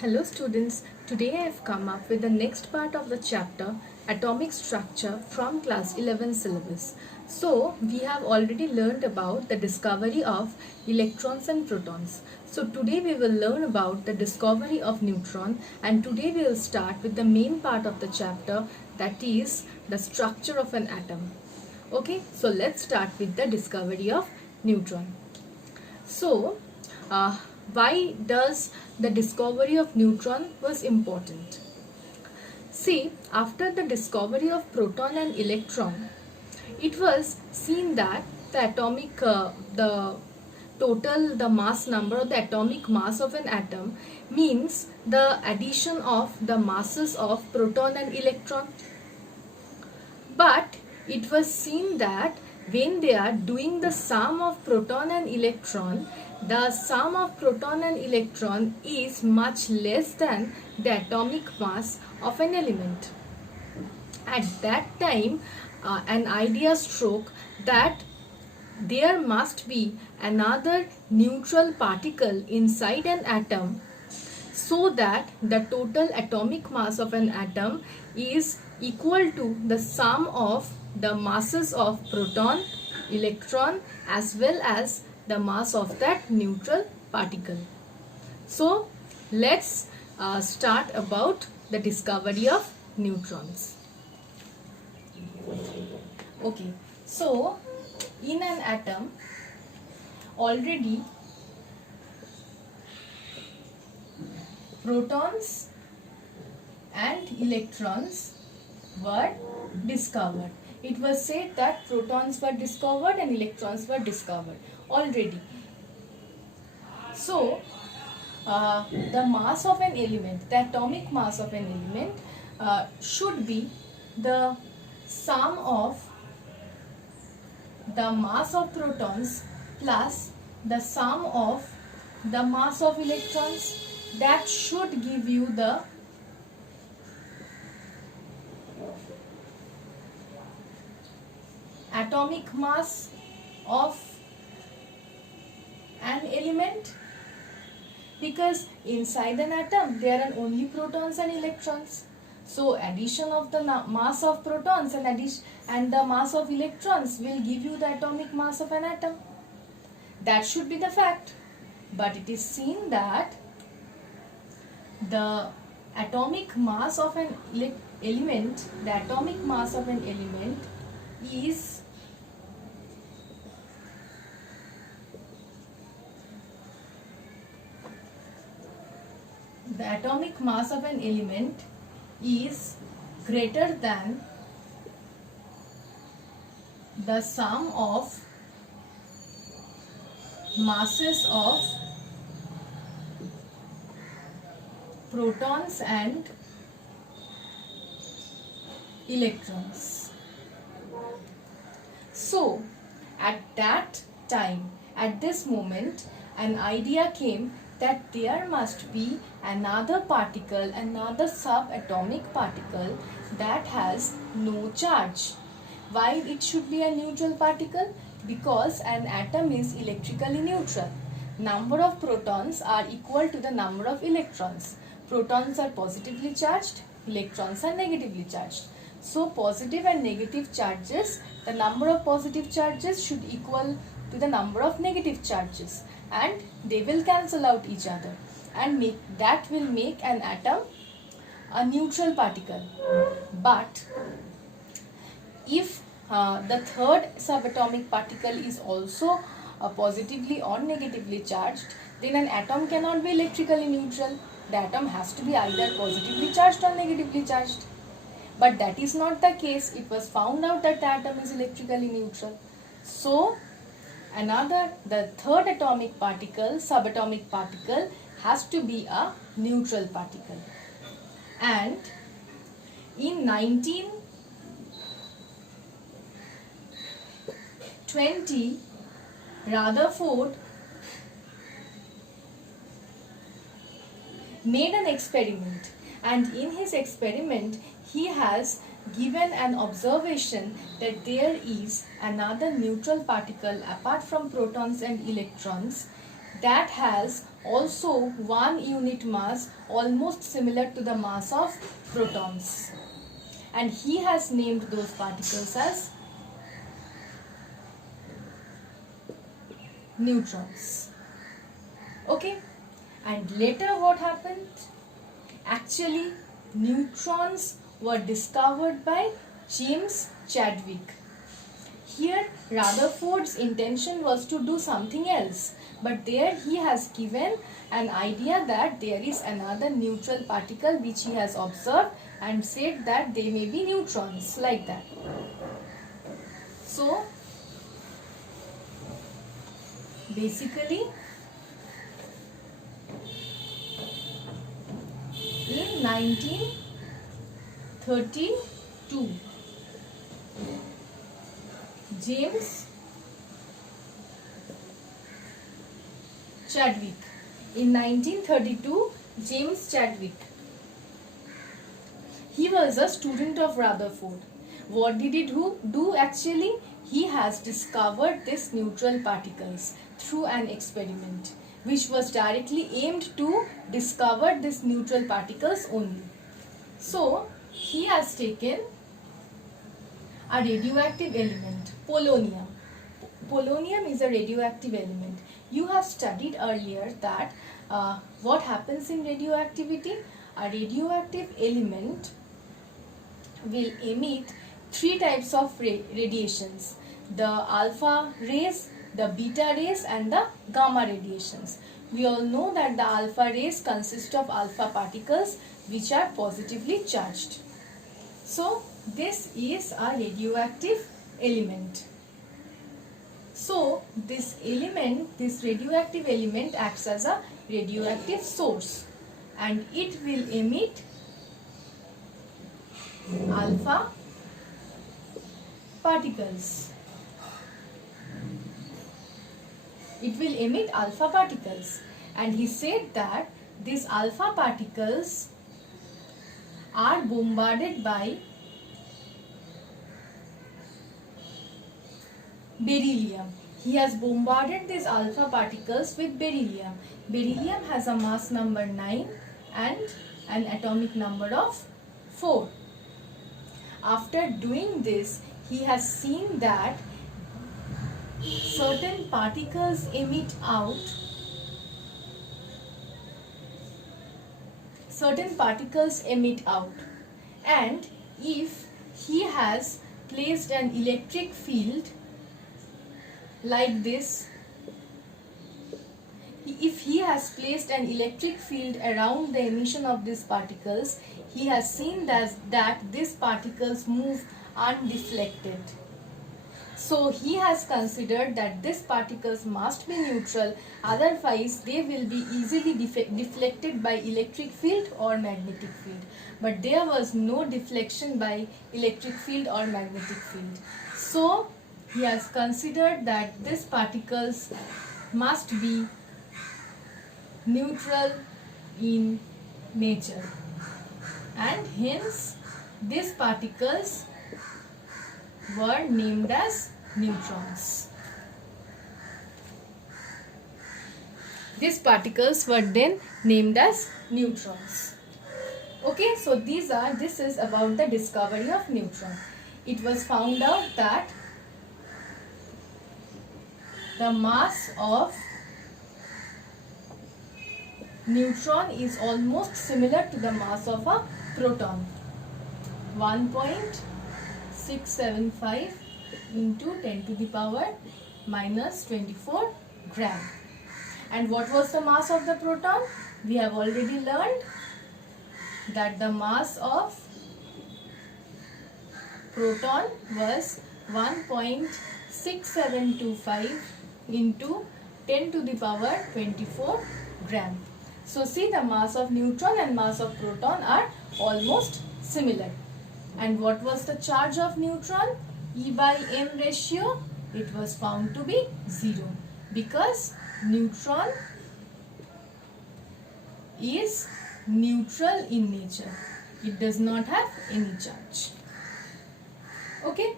Hello students, today I have come up with the next part of the chapter Atomic Structure from class 11 syllabus. So we have already learned about the discovery of electrons and protons. So today we will learn about the discovery of neutron, and today we will start with the main part of the chapter, that is the structure of an atom. Okay, so let's start with the discovery of neutron. So, why does the discovery of neutron was important? See, after the discovery of proton and electron, it was seen that the mass number, or the atomic mass of an atom, means the addition of the masses of proton and electron. But it was seen that when they are doing the sum of proton and electron, the sum of proton and electron is much less than the atomic mass of an element. At that time, an idea struck that there must be another neutral particle inside an atom, so that the total atomic mass of an atom is equal to the sum of the masses of proton, electron, as well as the mass of that neutral particle. So let's start about the discovery of neutrons. Okay, so in an atom already protons and electrons were discovered. It was said that protons were discovered and electrons were discovered already. So, the mass of an element, the atomic mass of an element, should be the sum of the mass of protons plus the sum of the mass of electrons. That should give you the atomic mass of an element, because inside an atom there are only protons and electrons. So addition of the mass of protons and the mass of electrons will give you the atomic mass of an atom. That should be the fact. But it is seen that the atomic mass of an element, the atomic mass of an element is greater than the sum of masses of protons and electrons. So at that time, at this moment, an idea came that there must be another particle, another subatomic particle that has no charge. Why it should be a neutral particle? Because an atom is electrically neutral. Number of protons are equal to the number of electrons. Protons are positively charged, electrons are negatively charged. So positive and negative charges, the number of positive charges should equal to the number of negative charges, and they will cancel out each other, and that will make an atom a neutral particle. But if the third subatomic particle is also positively or negatively charged, then an atom cannot be electrically neutral. The atom has to be either positively charged or negatively charged. But that is not the case. It was found out that the atom is electrically neutral. So the third atomic particle, subatomic particle, has to be a neutral particle. And in 1920, Rutherford made an experiment, and in his experiment he has given an observation that there is another neutral particle apart from protons and electrons that has also 1 unit mass, almost similar to the mass of protons. And he has named those particles as neutrons. Okay, and later what happened? Actually, neutrons were discovered by James Chadwick. Here, Rutherford's intention was to do something else, but there he has given an idea that there is another neutral particle which he has observed and said that they may be neutrons, like that. So, basically, in 1932, James Chadwick. In 1932, James Chadwick. He was a student of Rutherford. What did he do actually? He has discovered these neutral particles through an experiment which was directly aimed to discover these neutral particles only. So, he has taken a radioactive element, polonium. Polonium is a radioactive element. You have studied earlier that what happens in radioactivity? A radioactive element will emit 3 types of radiations: the alpha rays, the beta rays, and the gamma radiations. We all know that the alpha rays consist of alpha particles which are positively charged. So, this is a radioactive element. So, this radioactive element acts as a radioactive source and it will emit alpha particles. It will emit alpha particles, and he said that these alpha particles are bombarded by beryllium. He has bombarded these alpha particles with beryllium. Beryllium has a mass number 9 and an atomic number of 4. After doing this, he has seen that certain particles emit out and if he has placed an electric field like this, if he has placed an electric field around the emission of these particles, he has seen that these particles move undeflected. So he has considered that these particles must be neutral, otherwise they will be easily deflected by electric field or magnetic field. But there was no deflection by electric field or magnetic field. So he has considered that these particles must be neutral in nature, and hence these particles were named as neutrons. These particles were then named as neutrons. Okay, so this is about the discovery of neutron. It was found out that the mass of neutron is almost similar to the mass of a proton, 1.675 into 10 to the power minus 24 gram. And what was the mass of the proton? We have already learned that the mass of proton was 1.6725 into 10 to the power 24 gram. So see, the mass of neutron and mass of proton are almost similar. And what was the charge of neutron? E by m ratio, it was found to be 0 because neutron is neutral in nature. It does not have any charge. Okay.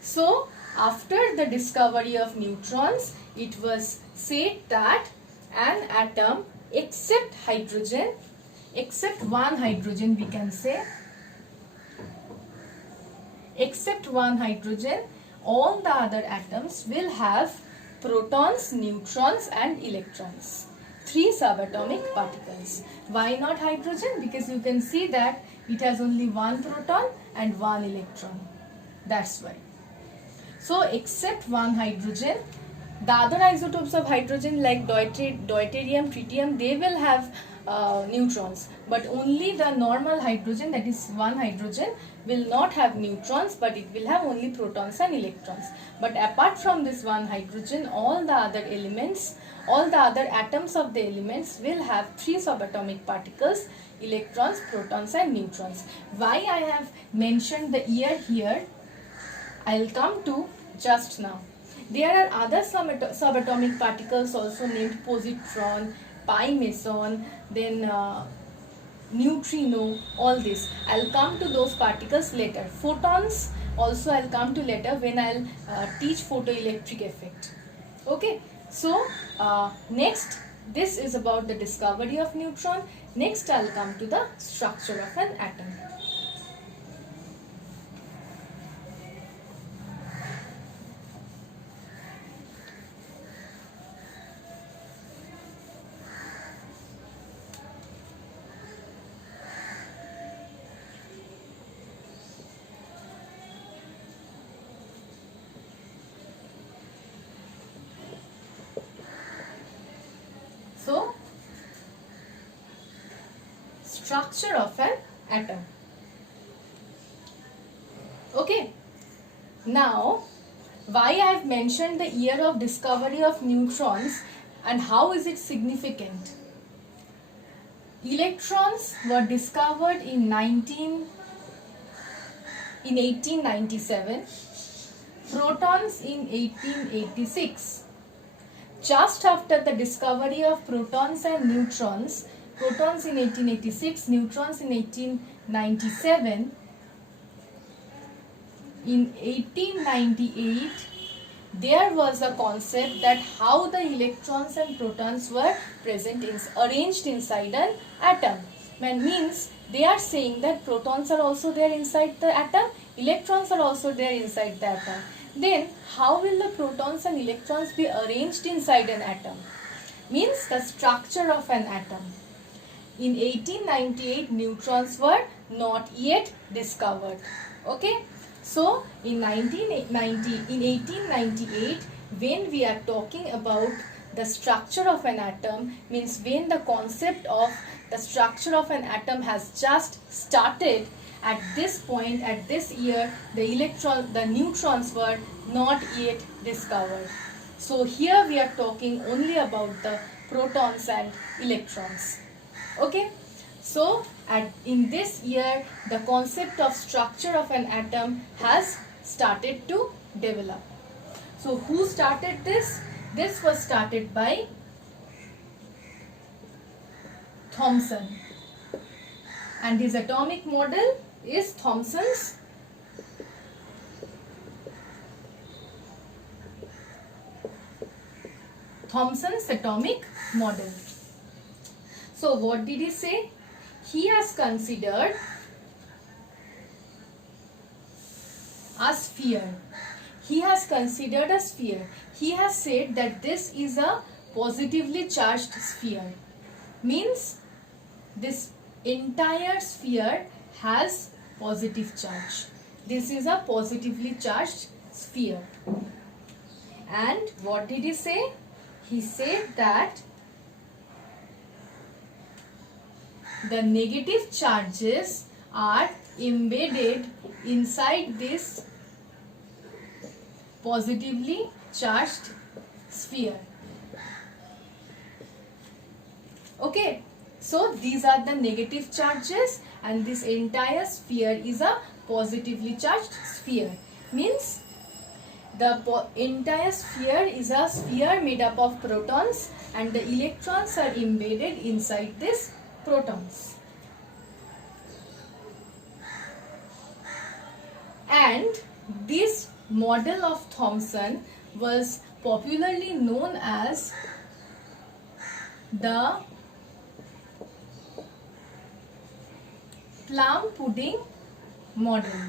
So After the discovery of neutrons, it was said that an atom except hydrogen, except one hydrogen we can say, except one hydrogen, all the other atoms will have protons, neutrons and electrons. 3 subatomic particles. Why not hydrogen? Because you can see that it has only one proton and one electron. That's why. So except one hydrogen, the other isotopes of hydrogen like deuterium, tritium, they will have neutrons, but only the normal hydrogen, that is one hydrogen, will not have neutrons, but it will have only protons and electrons. But apart from this one hydrogen, all the other elements, all the other atoms of the elements will have 3 subatomic particles, electrons, protons and neutrons. Why I have mentioned the year here, I'll come to just now. There are other subatomic particles also named positron, pi meson, then neutrino, all this. I'll come to those particles later. Photons also I'll come to later when I'll teach photoelectric effect. Okay, so next, this is about the discovery of neutron. Next I'll come to the structure of an atom. So, structure of an atom. Okay. Now, why I have mentioned the year of discovery of neutrons and how is it significant? Electrons were discovered in 1897, protons in 1886. Just after the discovery of protons and neutrons, protons in 1886, neutrons in 1897, in 1898, there was a concept that how the electrons and protons were arranged inside an atom. Means they are saying that protons are also there inside the atom, electrons are also there inside the atom. Then how will the protons and electrons be arranged inside an atom? Means the structure of an atom. In 1898, neutrons were not yet discovered. Okay. So in 1898, when we are talking about the structure of an atom, means when the concept of the structure of an atom has just started, at this point, at this year, the neutrons were not yet discovered. So here we are talking only about the protons and electrons. Okay. So in this year, the concept of structure of an atom has started to develop. So who started this? This was started by Thomson, and his atomic model is Thomson's atomic model. So what did he say? He has considered a sphere. He has considered a sphere. He has said that this is a positively charged sphere. Means this entire sphere has positive charge. This is a positively charged sphere. And what did he say? He said that the negative charges are embedded inside this positively charged sphere. Okay, so these are the negative charges and this entire sphere is a positively charged sphere. Means the entire sphere is a sphere made up of protons and the electrons are embedded inside this protons. And this model of Thomson was popularly known as the plum pudding model.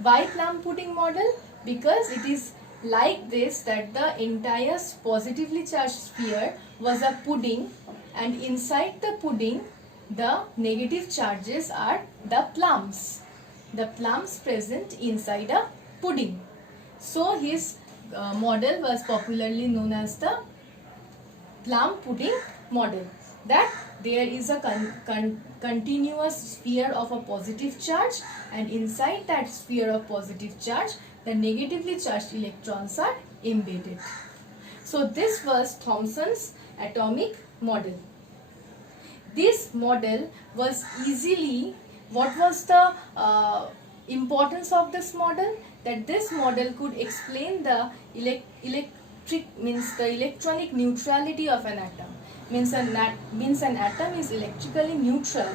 Why plum pudding model? Because it is like this, that the entire positively charged sphere was a pudding, and inside the pudding the negative charges are the plums. The plums present inside a pudding. So his model was popularly known as the plum pudding model, that there is a continuous sphere of a positive charge, and inside that sphere of positive charge the negatively charged electrons are embedded. So this was Thomson's atomic model. This model was easily, what was the importance of this model? That this model could explain the electronic neutrality of an atom. Means an atom is electrically neutral.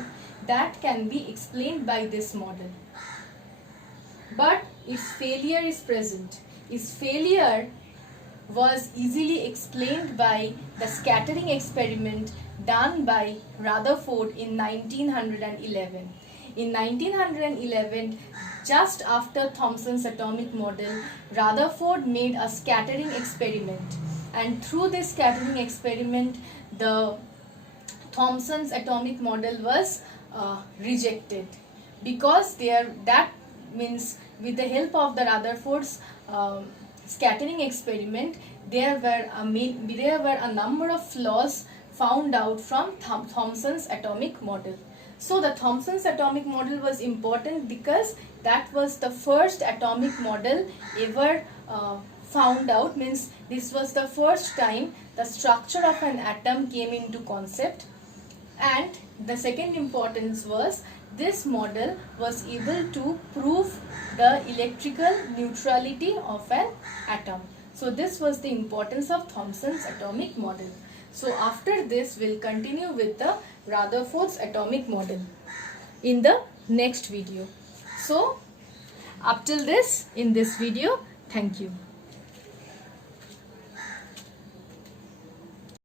That can be explained by this model. But its failure is present. Its failure was easily explained by the scattering experiment done by Rutherford in 1911. In 1911, just after Thomson's atomic model, Rutherford made a scattering experiment, and through this scattering experiment the Thomson's atomic model was rejected, because that means with the help of the Rutherford's scattering experiment there were a number of flaws found out from Thomson's atomic model. So the Thomson's atomic model was important because that was the first atomic model ever found out. Means this was the first time the structure of an atom came into concept. And the second importance was this model was able to prove the electrical neutrality of an atom. So this was the importance of Thomson's atomic model. So after this we'll continue with the Rutherford's atomic model in the next video. So up till this in this video, thank you.